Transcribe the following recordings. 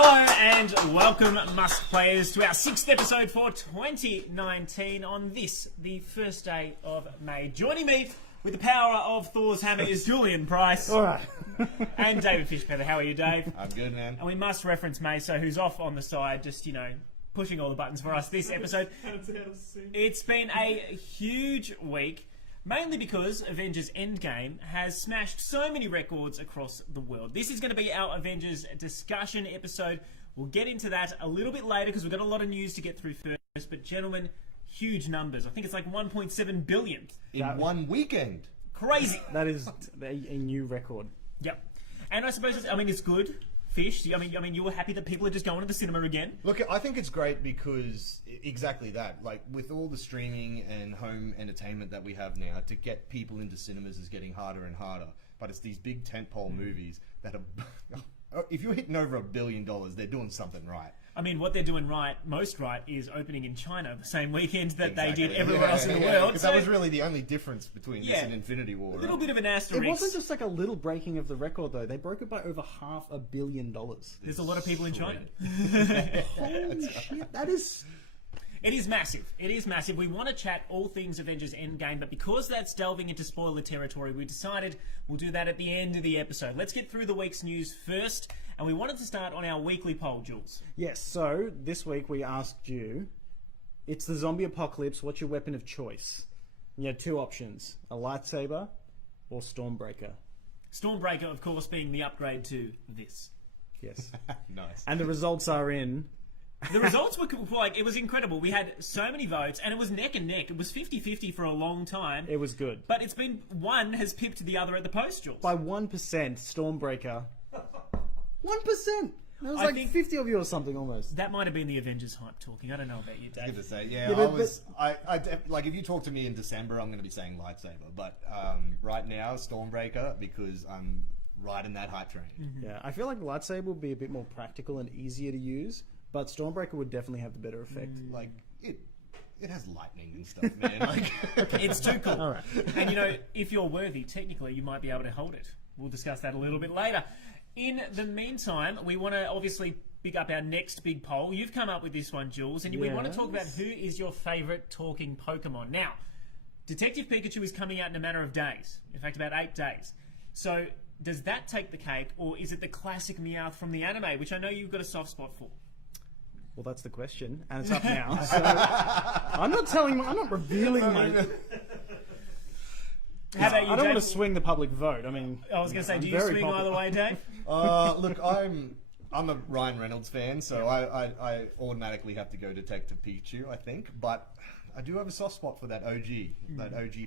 Hello and welcome, Musk players, to our 6th episode for 2019 on this, the first day of May. Joining me with the power of Thor's hammer is Julian Price. All right. And David Fishpether. How are you, Dave? I'm good, man. And we must reference Meso, who's off on the side, just, pushing all the buttons for us this episode. It's been a huge week. Mainly because Avengers Endgame has smashed so many records across the world. This is going to be our Avengers discussion episode. We'll get into that a little bit later because we've got a lot of news to get through first. But gentlemen, huge numbers. I think it's like 1.7 billion. In one weekend. Crazy. That is a new record. Yep. And I suppose, it's good. Fish, I mean, you were happy that people are just going to the cinema again? Look, I think it's great because exactly that. Like, with all the streaming and home entertainment that we have now, to get people into cinemas is getting harder and harder. But it's these big tentpole movies that are... If you're hitting over $1 billion, they're doing something right. I mean, what they're doing most right, is opening in China the same weekend that they did everywhere else in the world. Because that was really the only difference between this and Infinity War. A little bit of an asterisk. It wasn't just like a little breaking of the record, though. They broke it by over $500 million. There's a lot of people in China. Holy shit, that is... It is massive. It is massive. We want to chat all things Avengers Endgame, but because that's delving into spoiler territory, we decided we'll do that at the end of the episode. Let's get through the week's news first, and we wanted to start on our weekly poll, Jules. Yes, so this week we asked you, it's the zombie apocalypse, what's your weapon of choice? You had two options, a lightsaber or Stormbreaker. Stormbreaker, of course, being the upgrade to this. Yes. Nice. And the results are in... The results were it was incredible. We had so many votes, and it was neck and neck. It was 50-50 for a long time. It was good. But it's been one has pipped the other at the post, Jules. By 1%, Stormbreaker. 1%! There was I think 50 of you or something almost. That might have been the Avengers hype talking. I don't know about you, Dave. Good to say. Like, if you talk to me in December, I'm going to be saying lightsaber. But right now, Stormbreaker, because I'm riding that hype train. Mm-hmm. Yeah, I feel like lightsaber would be a bit more practical and easier to use. But Stormbreaker would definitely have the better effect. Like, it has lightning and stuff, man. Like, it's too cool. All right. And, if you're worthy, technically, you might be able to hold it. We'll discuss that a little bit later. In the meantime, we want to obviously pick up our next big poll. You've come up with this one, Jules, and we want to talk about who is your favourite talking Pokemon. Now, Detective Pikachu is coming out in a matter of days. In fact, about 8 days. So, does that take the cake, or is it the classic Meowth from the anime, which I know you've got a soft spot for? Well, that's the question, and it's up now. So I'm not revealing my... How about you, I don't Dave? want to swing the public vote. I mean, I was going to say, I'm do you very swing popular. either way, Dave? look, I'm a Ryan Reynolds fan, so I automatically have to go Detective Pikachu, I think. But I do have a soft spot for that OG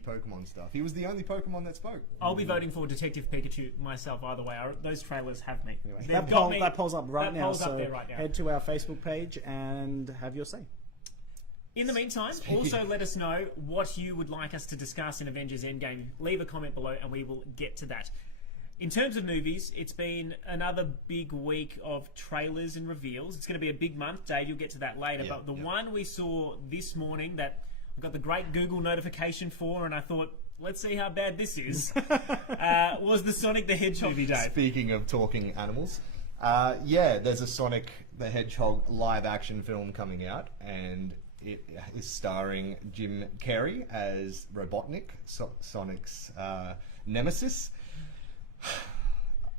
Pokemon stuff. He was the only Pokemon that spoke. I'll be voting for Detective Pikachu myself either way. Those trailers have me. Anyway, They've that poll's up right That now, poll's up so there right now. head to our Facebook page and have your say. In the meantime, also let us know what you would like us to discuss in Avengers Endgame. Leave a comment below and we will get to that. In terms of movies, it's been another big week of trailers and reveals. It's going to be a big month, Dave. You'll get to that later. But the one we saw this morning that I got the great Google notification for, and I thought, let's see how bad this is, was the Sonic the Hedgehog movie, Dave. Speaking of talking animals, there's a Sonic the Hedgehog live-action film coming out, and it is starring Jim Carrey as Robotnik, Sonic's nemesis.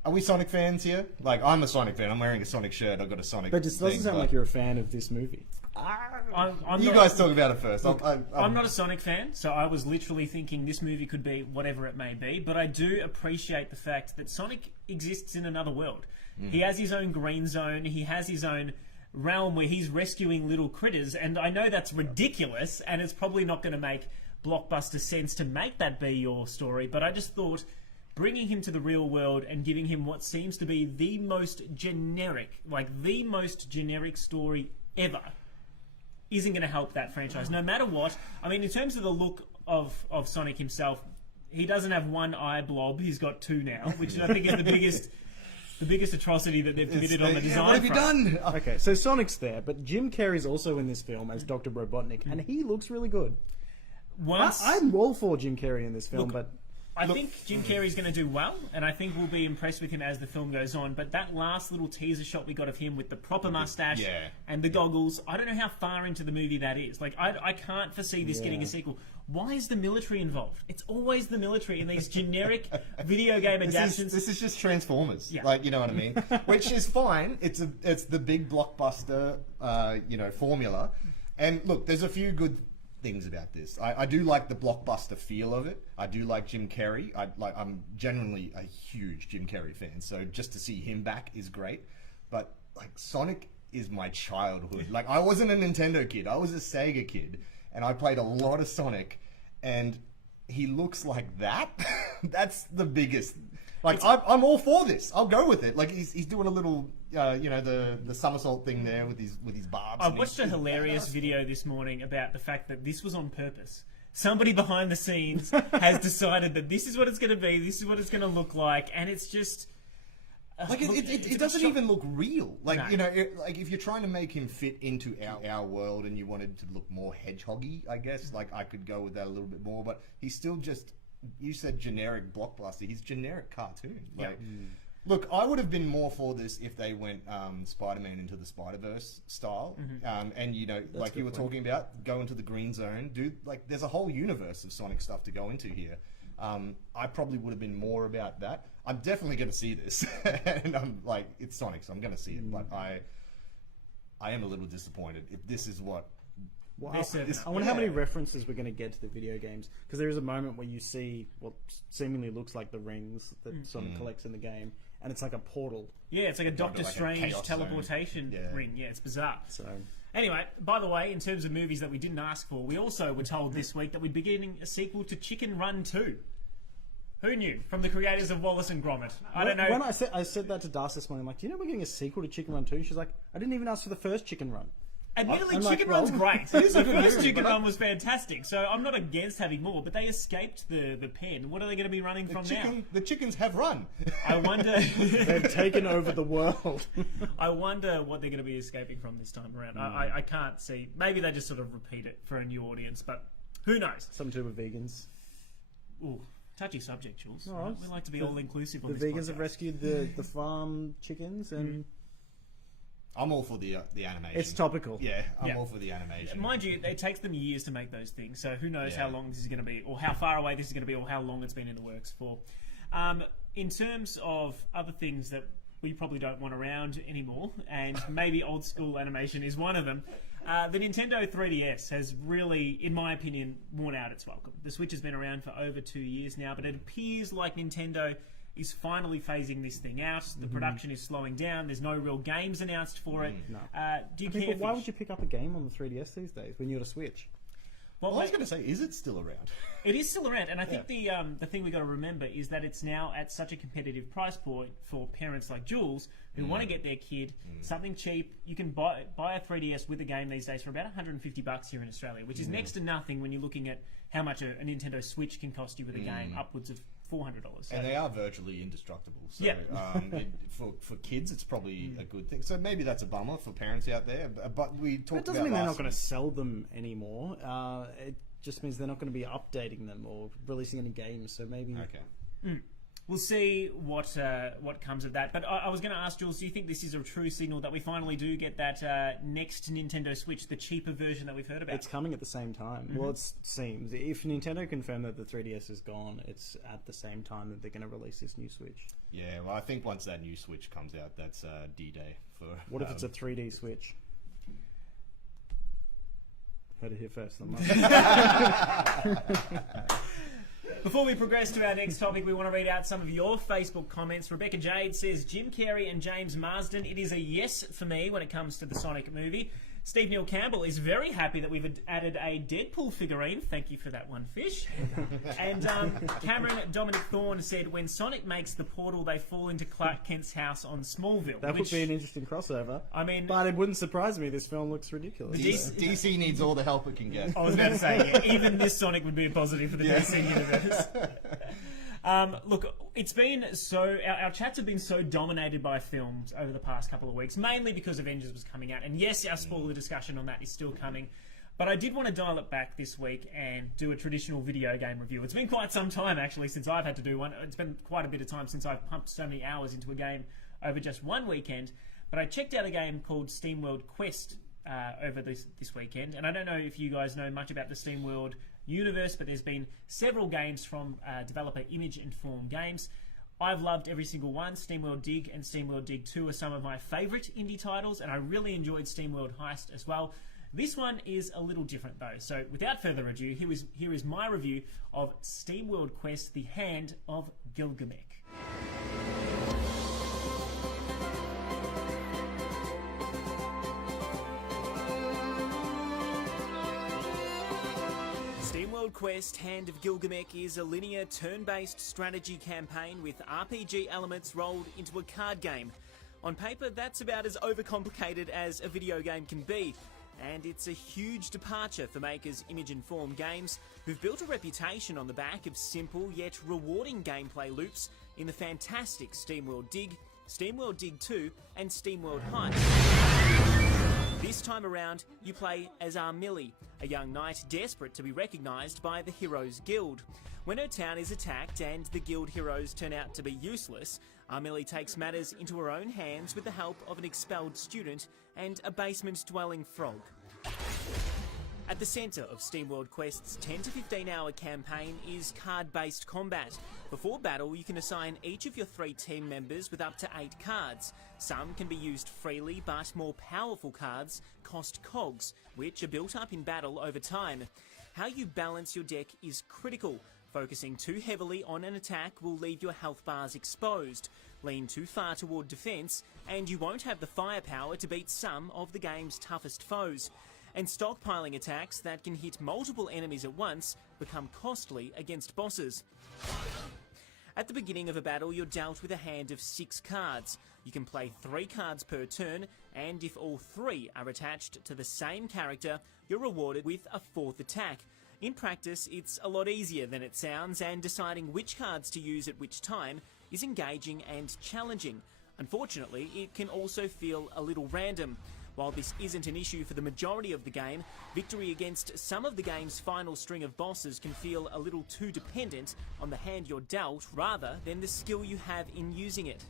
Are we Sonic fans here? Like, I'm a Sonic fan. I'm wearing a Sonic shirt. I've got a Sonic But it doesn't sound like you're a fan of this movie. You guys talk about it first. I'm not a Sonic fan, so I was literally thinking this movie could be whatever it may be, but I do appreciate the fact that Sonic exists in another world. He has his own green zone, he has his own realm where he's rescuing little critters, and I know that's ridiculous, and it's probably not going to make blockbuster sense to make that be your story, but I just thought bringing him to the real world and giving him what seems to be the most generic story ever isn't going to help that franchise, no matter what. I mean, in terms of the look of Sonic himself, he doesn't have one eye blob, he's got two now, which I think is the biggest atrocity that they've committed on the design What have you done? Okay, so Sonic's there, but Jim Carrey's also in this film as Dr. Robotnik, and he looks really good. I'm all for Jim Carrey in this film, but I think Jim Carrey's going to do well, and I think we'll be impressed with him as the film goes on. But that last little teaser shot we got of him with the proper mustache and the goggles, I don't know how far into the movie that is. Like, I can't foresee this getting a sequel. Why is the military involved? It's always the military in these generic video game adaptations. This is just Transformers. Yeah. Like, you know what I mean? Which is fine. It's the big blockbuster, formula. And look, there's a few good things about this. I do like the blockbuster feel of it. I do like Jim Carrey. I'm genuinely a huge Jim Carrey fan, so just to see him back is great. But like, Sonic is my childhood. Like, I wasn't a Nintendo kid. I was a Sega kid, and I played a lot of Sonic, and he looks like that. That's the biggest. Like, I'm all for this. I'll go with it. Like, he's doing a little, the somersault thing there with his barbs. I watched a hilarious video this morning about the fact that this was on purpose. Somebody behind the scenes has decided that this is what it's going to be, this is what it's going to look like, and it's just... Like, it doesn't even look real. Like, No. like if you're trying to make him fit into our world and you wanted to look more hedgehoggy, I guess, like, I could go with that a little bit more, but he's still just... You said generic blockbuster. He's generic cartoon. Like, look, I would have been more for this if they went Spider-Man into the Spider-Verse style, and like you were talking about, go into the green zone. There's a whole universe of Sonic stuff to go into here. I probably would have been more about that. I'm definitely going to see this, and I'm like, it's Sonic, so I'm going to see it. But I am a little disappointed if this is what. Well, I wonder how many references we're going to get to the video games, because there is a moment where you see what seemingly looks like the rings that Sonic collects in the game, and it's like a portal. Yeah, it's like a Doctor like a Strange chaos teleportation ring. Yeah, it's bizarre. So, anyway, by the way, in terms of movies that we didn't ask for, we also were told this week that we'd be getting a sequel to Chicken Run 2. Who knew? From the creators of Wallace and Gromit. I don't know. When I said that to Darcy this morning, I'm like, do you know we're getting a sequel to Chicken Run 2? She's like, I didn't even ask for the first Chicken Run. Admittedly, I'm like, Chicken Run's great. It is a The good first movie, Chicken but Run was fantastic, so I'm not against having more, but they escaped the pen. What are they going to be running from now? The chickens have run. I wonder... They've taken over the world. I wonder what they're going to be escaping from this time around. I can't see. Maybe they just sort of repeat it for a new audience, but who knows? Some to do with vegans. Ooh, touchy subject, Jules. All right. We like to be all-inclusive on The this vegans podcast. have rescued the farm chickens, and I'm all for the animation. it's topical. Yeah, I'm Yeah. all for the animation. Mind you, it takes them years to make those things, so who knows how long this is going to be, or how far away this is going to be, or how long it's been in the works for. In terms of other things that we probably don't want around anymore, and maybe old school animation is one of them, the Nintendo 3DS has really, in my opinion, worn out its welcome. The Switch has been around for over 2 years now, but it appears like Nintendo is finally phasing this thing out. The production is slowing down. There's no real games announced for it. No. Do you I mean, care? but why would you pick up a game on the 3DS these days when you're at a Switch? Well, I was going to say, is it still around? It is still around, and I think the thing we got to remember is that it's now at such a competitive price point for parents like Jules who want to get their kid something cheap. You can buy a 3DS with a game these days for about $150 here in Australia, which is next to nothing when you're looking at how much a Nintendo Switch can cost you with a game, upwards of $400. So, And they are virtually indestructible. So Yeah. for kids, it's probably a good thing. So maybe that's a bummer for parents out there. But we talked about That doesn't mean they're not going to sell them anymore. It just means they're not going to be updating them or releasing any games. So maybe. Okay. we'll see what comes of that. But I was going to ask Jules, do you think this is a true signal that we finally do get that next Nintendo Switch, the cheaper version that we've heard about? It's coming at the same time. Well, it seems. If Nintendo confirm that the 3DS is gone, it's at the same time that they're going to release this new Switch. Yeah, well, I think once that new Switch comes out, that's D-Day for... What if it's a 3D Switch? Heard it here first. Before we progress to our next topic, we want to read out some of your Facebook comments. Rebecca Jade says, Jim Carrey and James Marsden, it is a yes for me when it comes to the Sonic movie. Steve Neil Campbell is very happy that we've added a Deadpool figurine. Thank you for that one, Fish. And Cameron Dominic Thorne said, when Sonic makes the portal, they fall into Clark Kent's house on Smallville. That would be an interesting crossover. I mean... But it wouldn't surprise me. This film looks ridiculous. DC needs all the help it can get. I was about to say, yeah, even this Sonic would be a positive for the DC universe. Look, it's been so... Our chats have been so dominated by films over the past couple of weeks, mainly because Avengers was coming out. And yes, our spoiler discussion on that is still coming. But I did want to dial it back this week and do a traditional video game review. It's been quite some time, actually, since I've had to do one. It's been quite a bit of time since I've pumped so many hours into a game over just one weekend. But I checked out a game called SteamWorld Quest over this weekend. And I don't know if you guys know much about the SteamWorld universe, but there's been several games from developer Image Inform Games. I've loved every single one. SteamWorld Dig and SteamWorld Dig 2 are some of my favourite indie titles, and I really enjoyed SteamWorld Heist as well. This one is a little different though, so without further ado, here is my review of SteamWorld Quest: The Hand of Gilgamesh. SteamWorld Quest: Hand of Gilgamesh is a linear turn-based strategy campaign with RPG elements rolled into a card game. On paper, that's about as overcomplicated as a video game can be. And it's a huge departure for makers Image Inform Games, who've built a reputation on the back of simple yet rewarding gameplay loops in the fantastic SteamWorld Dig, SteamWorld Dig 2 and SteamWorld Heist. This time around, you play as Armilly, a young knight desperate to be recognised by the Heroes Guild. When her town is attacked and the guild heroes turn out to be useless, Armilly takes matters into her own hands with the help of an expelled student and a basement-dwelling frog. At the centre of SteamWorld Quest's 10 to 15 hour campaign is card-based combat. Before battle, you can assign each of your 3 team members with up to 8 cards. Some can be used freely, but more powerful cards cost cogs, which are built up in battle over time. How you balance your deck is critical. Focusing too heavily on an attack will leave your health bars exposed. Lean too far toward defence, and you won't have the firepower to beat some of the game's toughest foes. And stockpiling attacks that can hit multiple enemies at once become costly against bosses. At the beginning of a battle, you're dealt with a hand of 6 cards. You can play 3 cards per turn, and if all 3 are attached to the same character, you're rewarded with a 4th attack. In practice, it's a lot easier than it sounds, and deciding which cards to use at which time is engaging and challenging. Unfortunately, it can also feel a little random. While this isn't an issue for the majority of the game, victory against some of the game's final string of bosses can feel a little too dependent on the hand you're dealt rather than the skill you have in using it.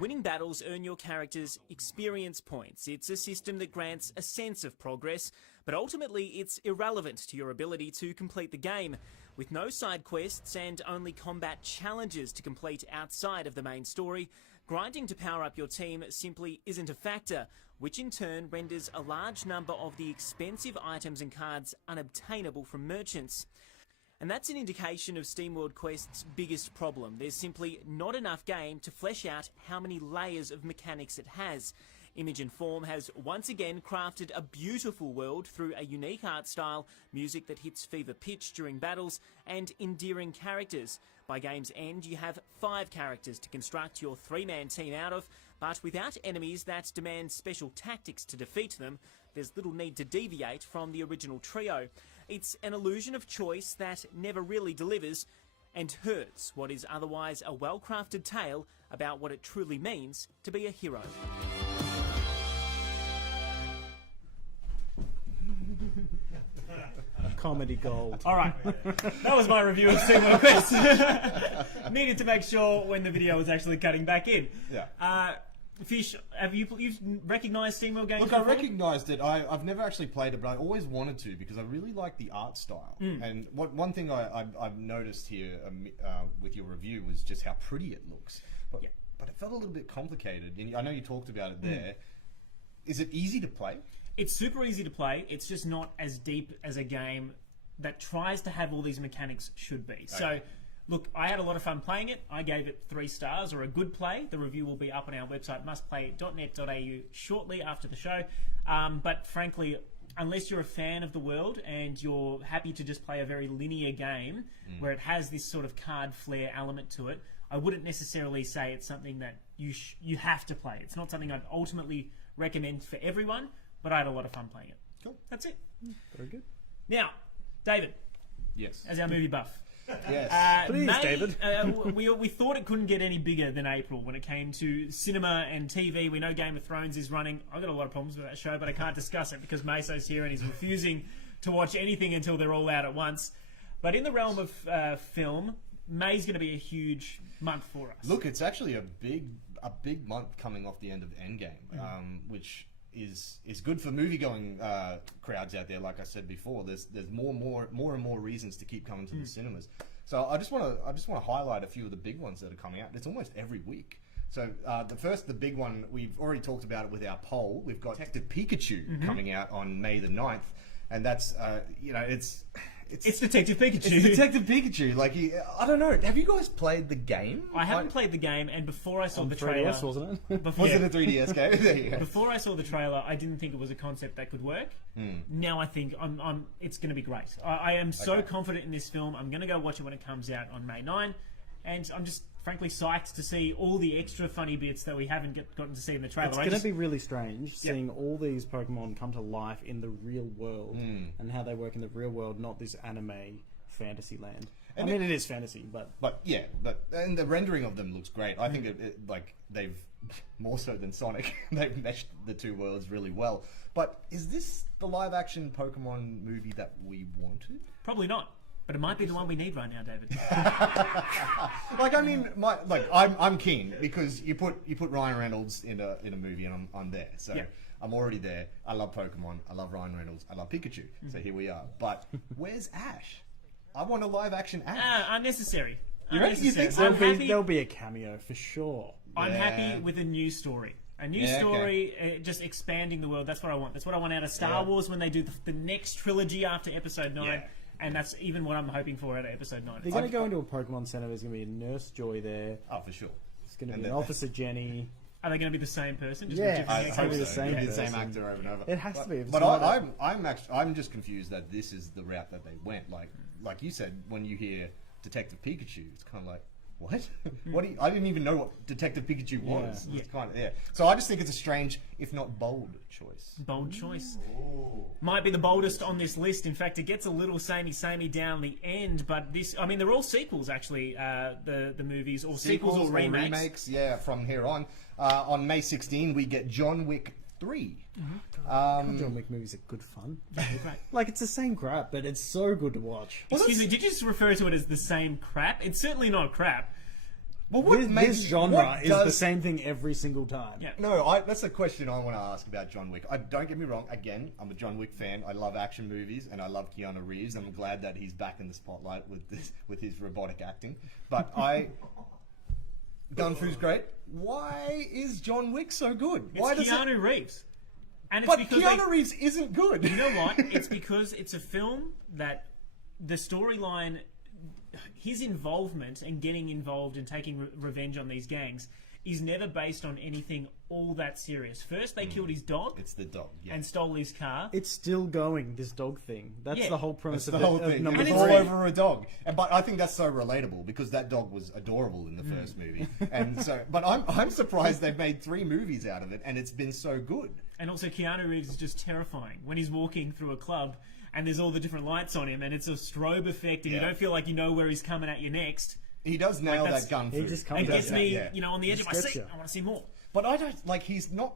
Winning battles earn your characters experience points. It's a system that grants a sense of progress, but ultimately it's irrelevant to your ability to complete the game. With no side quests and only combat challenges to complete outside of the main story, grinding to power up your team simply isn't a factor, which in turn renders a large number of the expensive items and cards unobtainable from merchants. And that's an indication of SteamWorld Quest's biggest problem. There's simply not enough game to flesh out how many layers of mechanics it has. Image Inform has once again crafted a beautiful world through a unique art style, music that hits fever pitch during battles, and endearing characters. By game's end, you have 5 characters to construct your 3-man team out of, but without enemies that demand special tactics to defeat them, there's little need to deviate from the original trio. It's an illusion of choice that never really delivers and hurts what is otherwise a well-crafted tale about what it truly means to be a hero. Comedy gold. All right, that was my review of SteamWorld Quest. Needed to make sure when the video was actually cutting back in. Yeah. Fish, you've recognised SteamWorld games? Look, before? I recognised it. I've never actually played it, but I always wanted to because I really like the art style. And one thing I've noticed here with your review was just how pretty it looks. But it felt a little bit complicated. And I know you talked about it there. Is it easy to play? It's super easy to play. It's just not as deep as a game that tries to have all these mechanics should be. Okay. So, look, I had a lot of fun playing it. I gave it 3 stars, or a good play. The review will be up on our website, mustplay.net.au, shortly after the show. But frankly, unless you're a fan of the world and you're happy to just play a very linear game where it has this sort of card flair element to it, I wouldn't necessarily say it's something that you have to play. It's not something I'd ultimately recommend for everyone, but I had a lot of fun playing it. Cool. That's it. Very good. Now, David. Yes. As our movie buff. Yes. Please, David. We thought it couldn't get any bigger than April when it came to cinema and TV. We know Game of Thrones is running. I've got a lot of problems with that show, but I can't discuss it because Meso's here and he's refusing to watch anything until they're all out at once. But in the realm of film, May's going to be a huge month for us. Look, it's actually a big month coming off the end of Endgame, which is good for movie-going crowds out there. Like I said before, there's more and more reasons to keep coming to the cinemas. So I just want to highlight a few of the big ones that are coming out. It's almost every week. So the big one, we've already talked about it with our poll. We've got Detective Pikachu coming out on May the 9th, and that's It's Detective Pikachu. It's Detective Pikachu. Like, I don't know. Have you guys played the game? I haven't played the game, and before I saw the 3DS, trailer, wasn't it? Was it a 3DS game? There you go. Before I saw the trailer, I didn't think it was a concept that could work. Now I think it's going to be great. I am so confident in this film. I'm going to go watch it when it comes out on May 9, and I'm just frankly psyched to see all the extra funny bits that we haven't gotten to see in the trailer. It's going to be really strange seeing all these Pokemon come to life in the real world and how they work in the real world, not this anime fantasy land. And I mean, it is fantasy, but and the rendering of them looks great. I think like they've more so than Sonic, they've meshed the two worlds really well. But is this the live-action Pokemon movie that we wanted? Probably not. But it might be the one we need right now, David. Like, I mean, I'm keen because you put Ryan Reynolds in a movie and I'm there. So I'm already there. I love Pokemon. I love Ryan Reynolds. I love Pikachu. So here we are. But where's Ash? I want a live action Ash. Unnecessary. You reckon? You think so? I'm happy. There'll be a cameo for sure. I'm happy with a new story. A new story, just expanding the world. That's what I want. That's what I want out of Star Wars when they do the next trilogy after Episode 9. Yeah. And that's even what I'm hoping for out of Episode 9. They're going to go into a Pokemon Center. There's going to be a Nurse Joy there. Oh, for sure. There's going to be an Officer Jenny. Are they going to be the same person? Just Yeah, with I different hope be so. the same The person. same actor over and over. It has to be. But I'm just confused that this is the route that they went. Like you said, when you hear Detective Pikachu, it's kind of like, what? I didn't even know what Detective Pikachu was. Yeah. It's kind of So I just think it's a strange, if not bold, choice. Bold choice. Might be the boldest on this list. In fact, it gets a little samey down the end. But they're all sequels actually. The movies, or sequels or remakes. Yeah, from here on. On May 16, we get John Wick 3. John Wick movies are good fun. Great. Like, it's the same crap, but it's so good to watch. Excuse me, did you just refer to it as the same crap? It's certainly not crap. Well, what This genre is the does... same thing every single time. Yeah. No, that's a question I want to ask about John Wick. Don't get me wrong. Again, I'm a John Wick fan. I love action movies, and I love Keanu Reeves. I'm glad that he's back in the spotlight with his robotic acting. But Gun Fu's great. Why is John Wick so good? It's Keanu Reeves. And it's But because Keanu Reeves isn't good. You know what? It's because it's a film that the storyline, his involvement and getting involved and taking revenge on these gangs is never based on anything all that serious. First, they killed his dog. It's the dog, and stole his car. It's still going, this dog thing. That's the whole premise That's of the whole thing. number And three. it's all over a dog. But I think that's so relatable because that dog was adorable in the first movie. And so, but I'm surprised they've made 3 movies out of it and it's been so good. And also, Keanu Reeves is just terrifying when he's walking through a club and there's all the different lights on him and it's a strobe effect and you don't feel like you know where he's coming at you next. He does nail that gun He food. just comes It gets me, yeah. on the edge of my seat. I want to see more. But I don't like. He's not.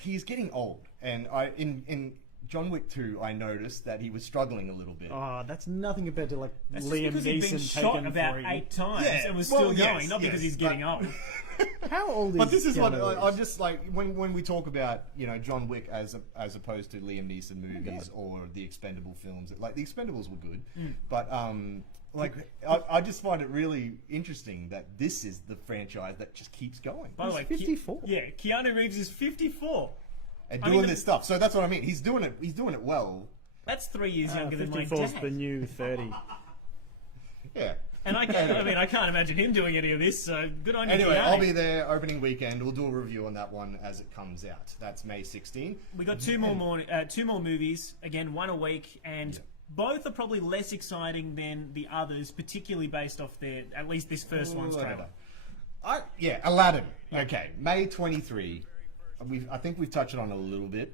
He's getting old, and in John Wick 2, I noticed that he was struggling a little bit. Oh, that's nothing compared to, like, That's Liam just because he's been Neeson shot taken about 3. 8 times Yeah, and was well, still going, not because he's getting old. How old is But this is what Keanu Reeves? I'm just like when we talk about John Wick as opposed to Liam Neeson movies or the Expendable films. Like the Expendables were good, but I just find it really interesting that this is the franchise that just keeps going By the way, 54. Keanu Reeves is 54. and doing this stuff. So that's what I mean. He's doing it. He's doing it well. That's 3 years younger than my 54's dad. the new 30. Yeah. And I can't imagine him doing any of this, so good on you. Anyway, Keanu. I'll be there opening weekend. We'll do a review on that one as it comes out. That's May 16. We got two more movies, again, one a week, and both are probably less exciting than the others, particularly based off at least this first one's trailer. Aladdin. Okay, May 23. I think we've touched on it a little bit.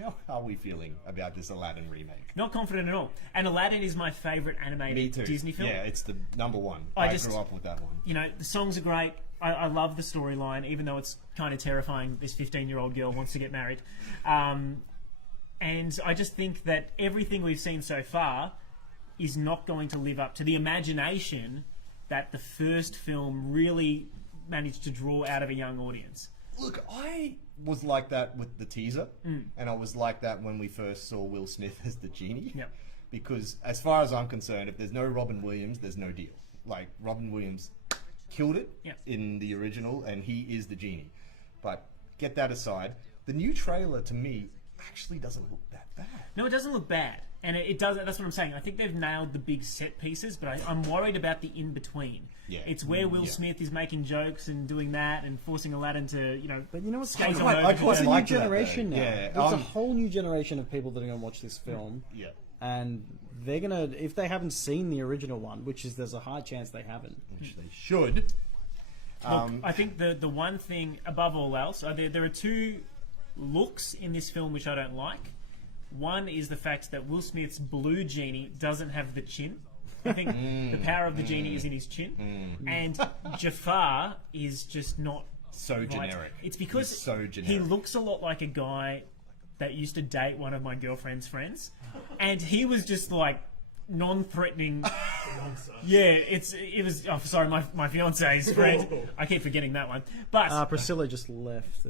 how are we feeling about this Aladdin remake? Not confident at all. And Aladdin is my favourite Me animated too. Disney film. Yeah, it's the number one. I I just- grew up with that one. You know, the songs are great. I love the storyline, even though it's kind of terrifying. This 15-year-old girl wants to get married. And I just think that everything we've seen so far is not going to live up to the imagination that the first film really managed to draw out of a young audience. Look, I was like that with the teaser, and I was like that when we first saw Will Smith as the genie. Yep. Because as far as I'm concerned, if there's no Robin Williams, there's no deal. Like, Robin Williams killed it Yep. in the original, and he is the genie. But get that aside, the new trailer to me actually doesn't look that bad. No, it doesn't look bad. And it does. That's what I'm saying. I think they've nailed the big set pieces, but I'm worried about the in-between. Yeah. It's where Will Yeah. Smith is making jokes and doing that and forcing Aladdin to, you know... But you know what's skate I on quite- over I to quite It's a the- new like that, generation though. now. Yeah, There's a whole new generation of people that are going to watch this film, Yeah. and they're going to, if they haven't seen the original one, which is there's a high chance they haven't. Which they should. Look, I think the one thing above all else, there are two looks in this film which I don't like. One is the fact that Will Smith's blue genie doesn't have the chin. I think the power of the genie is in his chin. And Jafar is just not So right. generic. It's because He's so he generic. looks a lot like a guy that used to date one of my girlfriend's friends. And he was just like non-threatening. Yeah, it was. Oh, sorry, my fiance's friend. I keep forgetting that one. But Priscilla just left.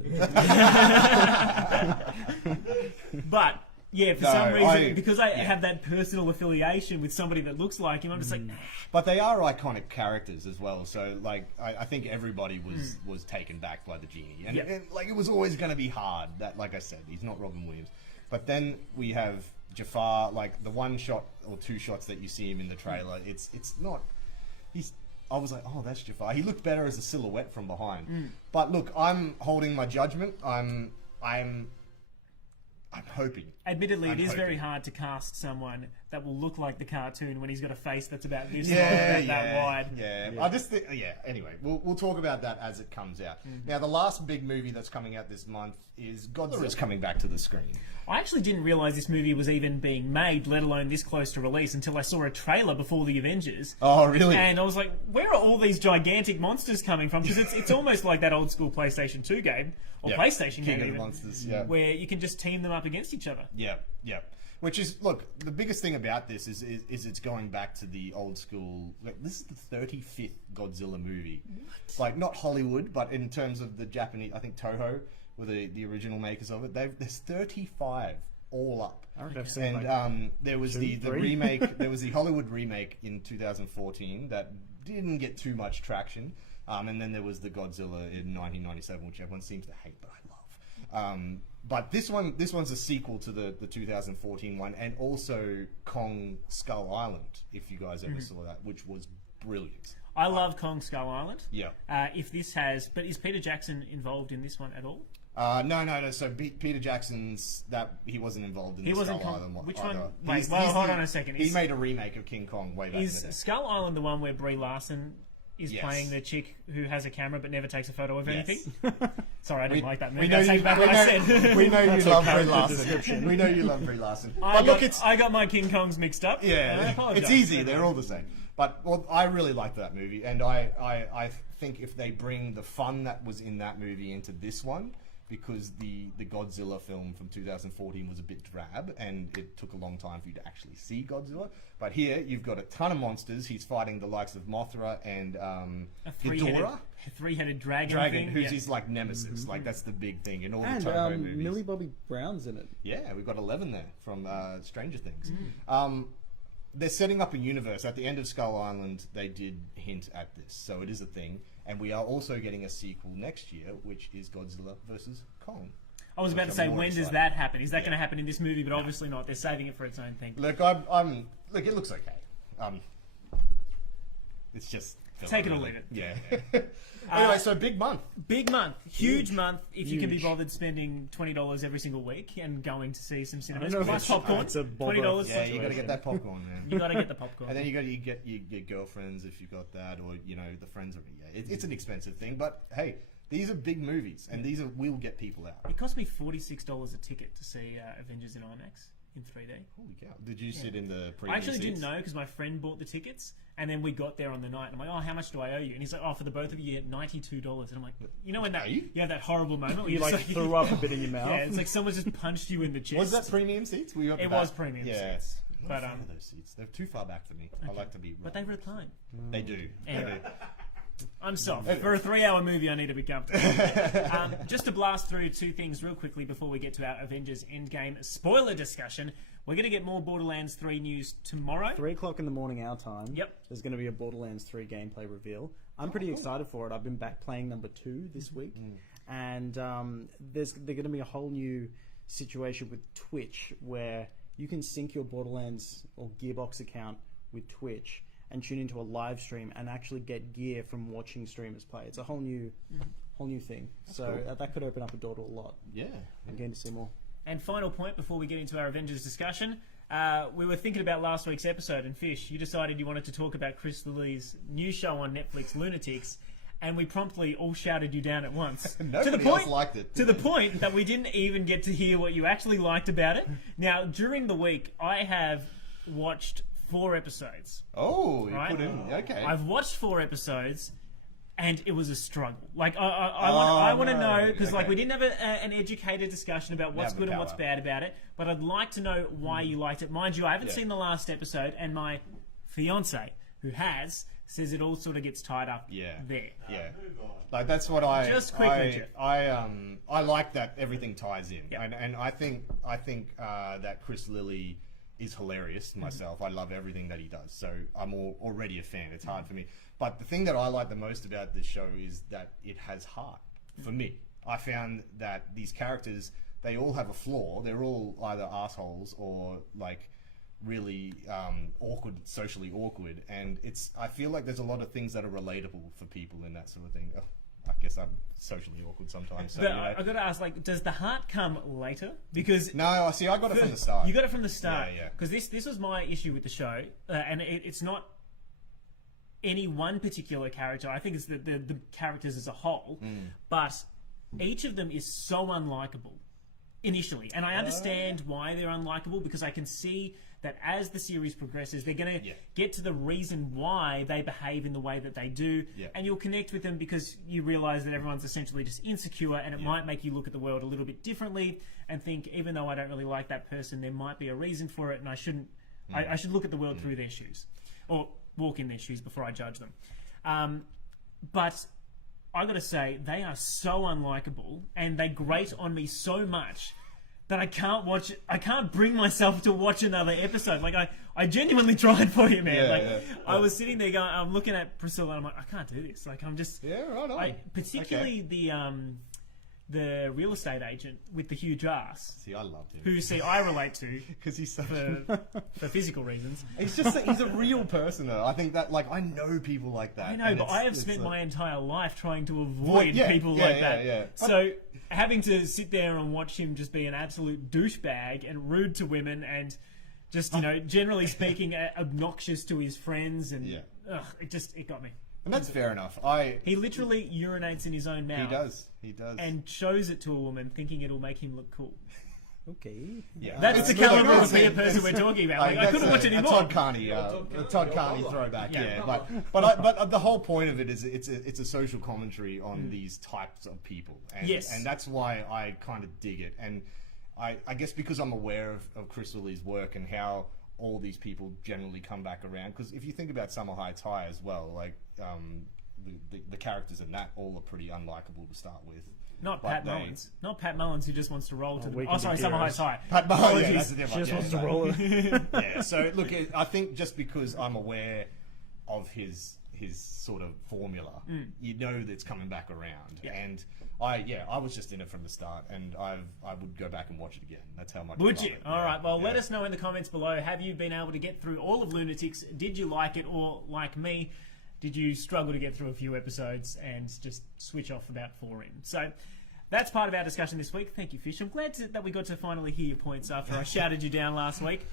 but yeah, for No, some reason, I- because I yeah. have that personal affiliation with somebody that looks like him, I'm just like, nah. But they are iconic characters as well. So, like, I think everybody was taken back by the genie, and, Yeah. and like it was always going to be hard. That, like I said, he's not Robin Williams. But then we have Jafar, like the one shot or two shots that you see him in the trailer. It's not. I was like, oh, that's Jafar. He looked better as a silhouette from behind. But look, I'm holding my judgment. I'm hoping. Admittedly, I'm it is very hoping. hard to cast someone that will look like the cartoon when he's got a face that's about this Yeah, long, about that wide. Yeah. I just think, anyway, we'll talk about that as it comes out. Now, the last big movie that's coming out this month is Godzilla's coming back to the screen. I actually didn't realise this movie was even being made, let alone this close to release, until I saw a trailer before the Avengers. Oh, really? And I was like, where are all these gigantic monsters coming from? Because it's almost like that old school PlayStation 2 game, or Yeah. PlayStation King game of the even, Monsters, yeah. where you can just team them up against each other. Yeah. Which is, look, the biggest thing about this is it's going back to the old school. Like, this is the 35th Godzilla movie. What? Like, not Hollywood, but in terms of the Japanese, I think Toho were the original makers of it. There's 35 all up. I reckon I've seen And like there was two, the three. remake. There was the Hollywood remake in 2014 that didn't get too much traction. And then there was the Godzilla in 1997, which everyone seems to hate, but I love. But this one's a sequel to the 2014 one, and also Kong Skull Island, if you guys ever saw that, which was brilliant. I love Kong Skull Island. Yeah. But is Peter Jackson involved in this one at all? No. So Peter Jackson's he wasn't involved in He the wasn't Skull Kong- Island one. which one? either. Wait, hold on a second. He Is- made a remake of King Kong way back in the Is day. Skull Island the one where Brie Larson is Yes. playing the chick who has a camera but never takes a photo of Yes. anything? Sorry, I didn't like that movie. We know I you, take back what I said. we know you That's love okay Brie with the Larson. description. We know you love Brie Larson. I But look, got, I got my King Kongs mixed up. and I yeah, apologise. it's easy. They're all the same. But I really liked that movie, and I think if they bring the fun that was in that movie into this one, because the Godzilla film from 2014 was a bit drab, and it took a long time for you to actually see Godzilla. But here, you've got a ton of monsters. He's fighting the likes of Mothra and A Ghidorah. three-headed dragon, Dragon, thing. who's yeah. his like nemesis. Like that's the big thing in all and the Toho movies. Millie Bobby Brown's in it. Yeah, we've got 11 there from Stranger Things. They're setting up a universe. At the end of Skull Island, they did hint at this, so it is a thing. And we are also getting a sequel next year, which is Godzilla versus Kong. I was about to which say, I'm more when does excited. that happen? Is that going to happen in this movie? But obviously not. They're saving it for its own thing. Look, look, it looks okay. It's just Take it or really. leave it. Yeah. Anyway, so big month. Big month, huge month. If you can be Huge. bothered spending $20 every single week and going to see some cinemas, know if plus it's- popcorn, it's a bother. $20. Yeah, you got to get that popcorn, man. You got to get the popcorn. And then you got to get your girlfriends if you've got that, or the friends. Yeah, it's an expensive thing, but hey, These are big movies, and will get people out. It cost me $46 a ticket to see Avengers in IMAX in 3D. Holy cow! Did you sit in the premium I actually seats? didn't know because my friend bought the tickets, and then we got there on the night, and I'm like, "Oh, how much do I owe you?" And he's like, "Oh, for the both of you, $92." And I'm like, "You know when that you have that horrible moment where You you're like just threw up a bit in your mouth. yeah, it's like someone just punched you in the chest." Was that premium seats? We got It that? was premium seats. I'm But, not a fan of those seats. They're too far back for me. I like to be. But they recline. They do. Anyway. I'm soft. For a 3-hour movie, I need to be comfortable. Just to blast through two things real quickly before we get to our Avengers Endgame spoiler discussion. We're going to get more Borderlands 3 news tomorrow. 3 o'clock in the morning our time. Yep. There's going to be a Borderlands 3 gameplay reveal. I'm pretty excited for it. I've been back playing number 2 this week. And there's going to be a whole new situation with Twitch where you can sync your Borderlands or Gearbox account with Twitch and tune into a live stream and actually get gear from watching streamers play. It's a whole new thing. So that could open up a door to a lot. Yeah. I'm going to see more. And final point before we get into our Avengers discussion, we were thinking about last week's episode, and Fish, you decided you wanted to talk about Chris Lilly's new show on Netflix, Lunatics, and we promptly all shouted you down at once. Nobody else liked it. To the point that we didn't even get to hear what you actually liked about it. Now, during the week, I have watched 4 episodes. Oh, you Right? put in. Okay. I've watched 4 episodes, and it was a struggle. Like I want to know because like we didn't have an educated discussion about what's good and what's bad about it. But I'd like to know why you liked it. Mind you, I haven't seen the last episode, and my fiance, who has, says it all sort of gets tied up there. Yeah. Like that's what I Just quickly, Jeff. I like that everything ties in. Yep. And I think that Chris Lilly is hilarious myself. I love everything that he does. So I'm already a fan. It's hard for me. But the thing that I like the most about this show is that it has heart for me. I found that these characters, they all have a flaw. They're all either assholes or like really awkward, socially awkward. And I feel like there's a lot of things that are relatable for people in that sort of thing. I guess I'm socially awkward sometimes. So, But I got to ask, like, does the heart come later? Because no, see, I got it from the start. You got it from the start. Yeah. Because this was my issue with the show, and it's not any one particular character. I think it's the characters as a whole. But each of them is so unlikable initially, and I understand why they're unlikable because I can see that as the series progresses, they're going to get to the reason why they behave in the way that they do, and you'll connect with them because you realise that everyone's essentially just insecure, and it might make you look at the world a little bit differently and think, even though I don't really like that person, there might be a reason for it, and I shouldn't. I should look at the world through their shoes, or walk in their shoes before I judge them. But I got to say, they are so unlikable, and they grate on me so much that I can't watch it. I can't bring myself to watch another episode. Like I genuinely tried for you, man. I was sitting there going, I'm looking at Priscilla, and I'm like, I can't do this. Like I'm just right on. Particularly the real estate agent with the huge ass. See, I loved him. Who I relate to because he's so for physical reasons. he's a real person though. I think that I know people like that. I know, but I have spent my entire life trying to avoid people like that. Yeah. So having to sit there and watch him just be an absolute douchebag and rude to women and just, generally speaking, obnoxious to his friends and it got me. And that's fair enough. He literally urinates in his own mouth. He does. And shows it to a woman thinking it'll make him look cool. Okay. Yeah. That's the caliber of a person we're talking about. I couldn't watch it anymore. Todd Carney throwback. Yeah. But the whole point of it is it's a social commentary on these types of people. And, and that's why I kind of dig it. And I guess because I'm aware of Chris Lilly's work and how all these people generally come back around. Because if you think about Summer Heights High as well, like the characters in that all are pretty unlikable to start with. Not Pat Mullins. Not Pat Mullins who just wants to roll to the... Oh, sorry, Heroes. Summer Heights High. Pat Mullins, that's the difference. She just wants to roll it. Yeah, so look, I think just because I'm aware of his sort of formula, you know that's coming back around. Yeah. And I was just in it from the start, and I would go back and watch it again. That's how much I Would love you? it. All right. Well, let us know in the comments below. Have you been able to get through all of Lunatics? Did you like it? Or, like me, did you struggle to get through a few episodes and just switch off about 4 in? So that's part of our discussion this week. Thank you, Fish. I'm glad that we got to finally hear your points after I shouted you down last week.